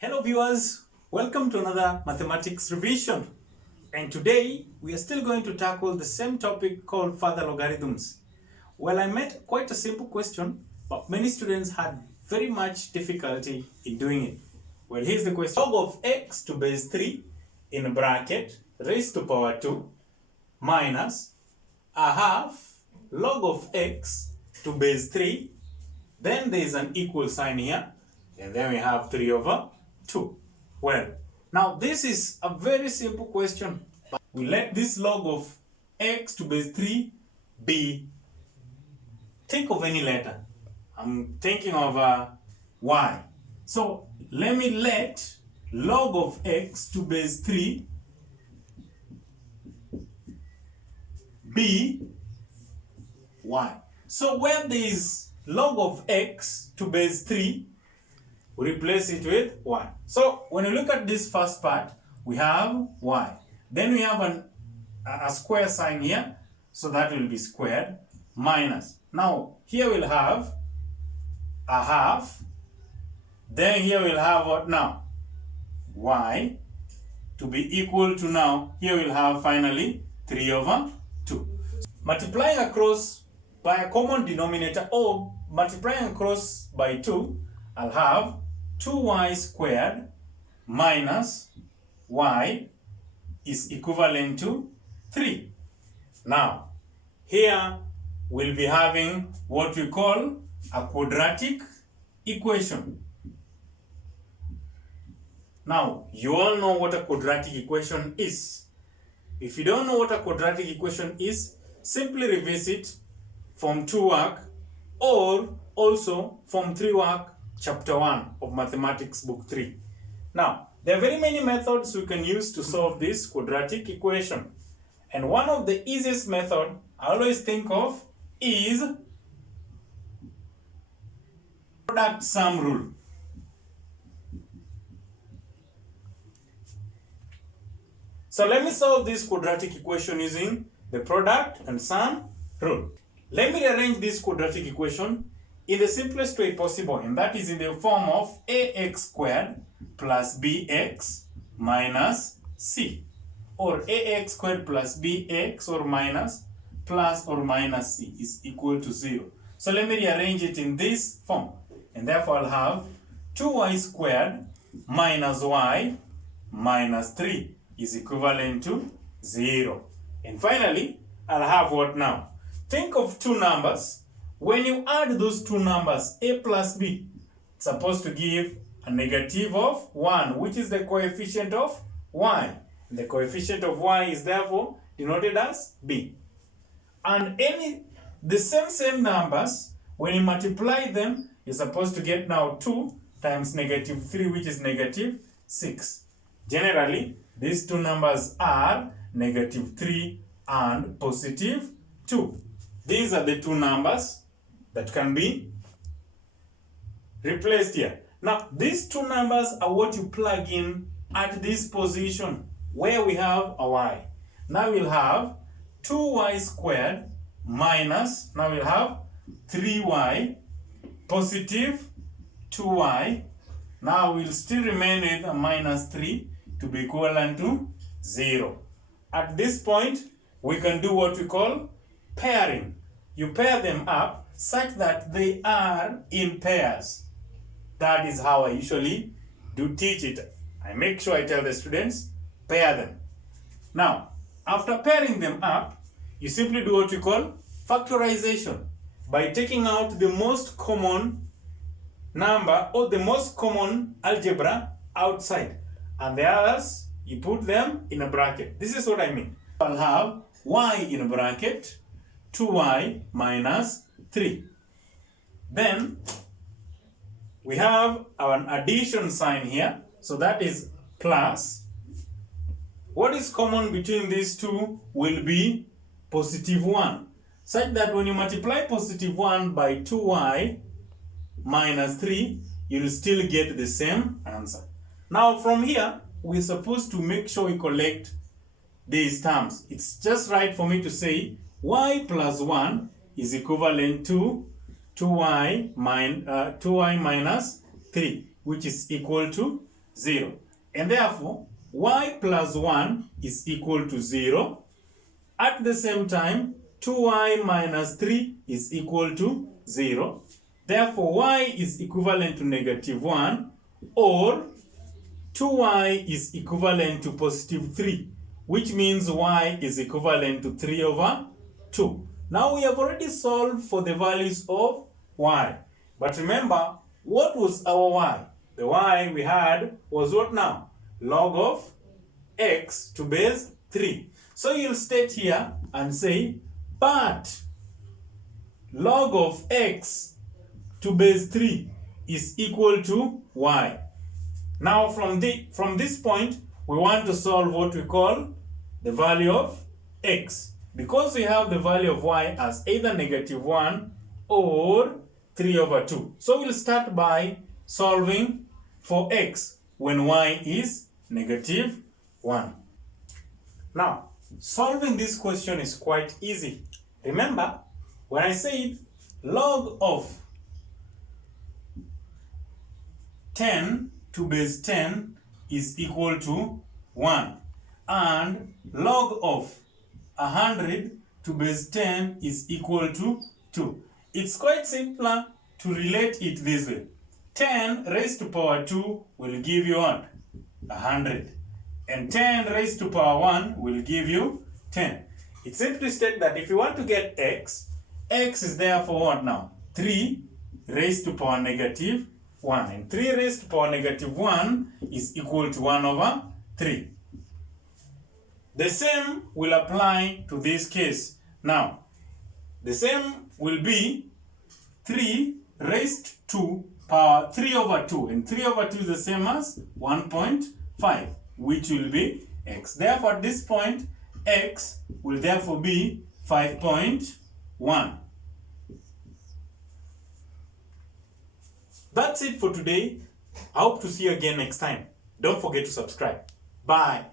Hello viewers, welcome to another mathematics revision. And today we are still going to tackle the same topic called further logarithms. Well, I made quite a simple question, but many students had very much difficulty in doing it. Well, here's the question. Log of x to base 3 in bracket raised to power 2 minus a half log of x to base 3. Then there is an equal sign here, and then we have 3 over 2. Well, now this is a very simple question. We let this log of x to base 3 be, think of any letter. I'm thinking of y. So let me let log of x to base 3 be y. So where there is log of x to base 3, we replace it with y. So when you look at this first part, we have y. Then we have a square sign here, so that will be squared, minus. Now here we'll have a half. Then here we'll have what now? Y to be equal to, now here we'll have finally 3 over 2. Multiplying across by a common denominator, or multiplying across by 2, I'll have 2y squared minus y is equivalent to 3. Now, here we'll be having what we call a quadratic equation. Now, you all know what a quadratic equation is. If you don't know what a quadratic equation is, simply revisit Form 2 work or also Form 3 work Chapter 1 of Mathematics Book 3. Now, there are very many methods we can use to solve this quadratic equation. And one of the easiest method I always think of is product sum rule. So let me solve this quadratic equation using the product and sum rule. Let me rearrange this quadratic equation in the simplest way possible, and that is in the form of ax squared plus bx minus c, or ax squared plus bx or minus plus or minus c is equal to 0. So let me rearrange it in this form, and therefore I'll have 2y squared minus y minus 3 is equivalent to 0. And finally, I'll have what now? Think of two numbers. When you add those two numbers, a plus b, it's supposed to give a negative of 1, which is the coefficient of y. The coefficient of y is therefore denoted as b. And the same numbers, when you multiply them, you're supposed to get now 2 times negative 3, which is negative 6. Generally, these two numbers are negative 3 and positive 2. These are the two numbers that can be replaced here. Now, these two numbers are what you plug in at this position where we have a y. Now we'll have 2y squared minus, now we'll have 3y positive 2y. Now we'll still remain with a minus 3 to be equivalent to 0. At this point, we can do what we call pairing. You pair them up such that they are in pairs. That is how I usually do teach it. I make sure I tell the students, pair them. Now, after pairing them up, you simply do what you call factorization by taking out the most common number or the most common algebra outside, and the others you put them in a bracket. This is what I mean. I'll have y in a bracket, 2y minus 3. Then we have an addition sign here, so that is plus. What is common between these two will be positive 1, such that when you multiply positive 1 by 2y minus 3, you'll still get the same answer. Now from here, we're supposed to make sure we collect these terms. It's just right for me to say y plus 1 is equivalent to 2y minus 3, which is equal to 0. And therefore, y plus 1 is equal to 0. At the same time, 2y minus 3 is equal to 0. Therefore, y is equivalent to negative 1, or 2y is equivalent to positive 3, which means y is equivalent to 3 over 2. Now we have already solved for the values of y. But remember, what was our y? The y we had was what now? Log of x to base 3. So you'll state here and say, but log of x to base 3 is equal to y. Now from this point, we want to solve what we call the value of x. Because we have the value of y as either negative 1 or 3 over 2. So we'll start by solving for x when y is negative 1. Now, solving this question is quite easy. Remember, when I said log of 10 to base 10 is equal to 1, and log of 100 to base 10 is equal to 2. It's quite simpler to relate it this way. 10 raised to power 2 will give you what? 100. And 10 raised to power 1 will give you 10. It simply states that if you want to get x, x is therefore what now? 3 raised to power negative 1. And 3 raised to power negative 1 is equal to 1 over 3. The same will apply to this case. Now, the same will be 3 raised to power 3 over 2. And 3 over 2 is the same as 1.5, which will be x. Therefore, at this point, x will therefore be 5.1. That's it for today. I hope to see you again next time. Don't forget to subscribe. Bye.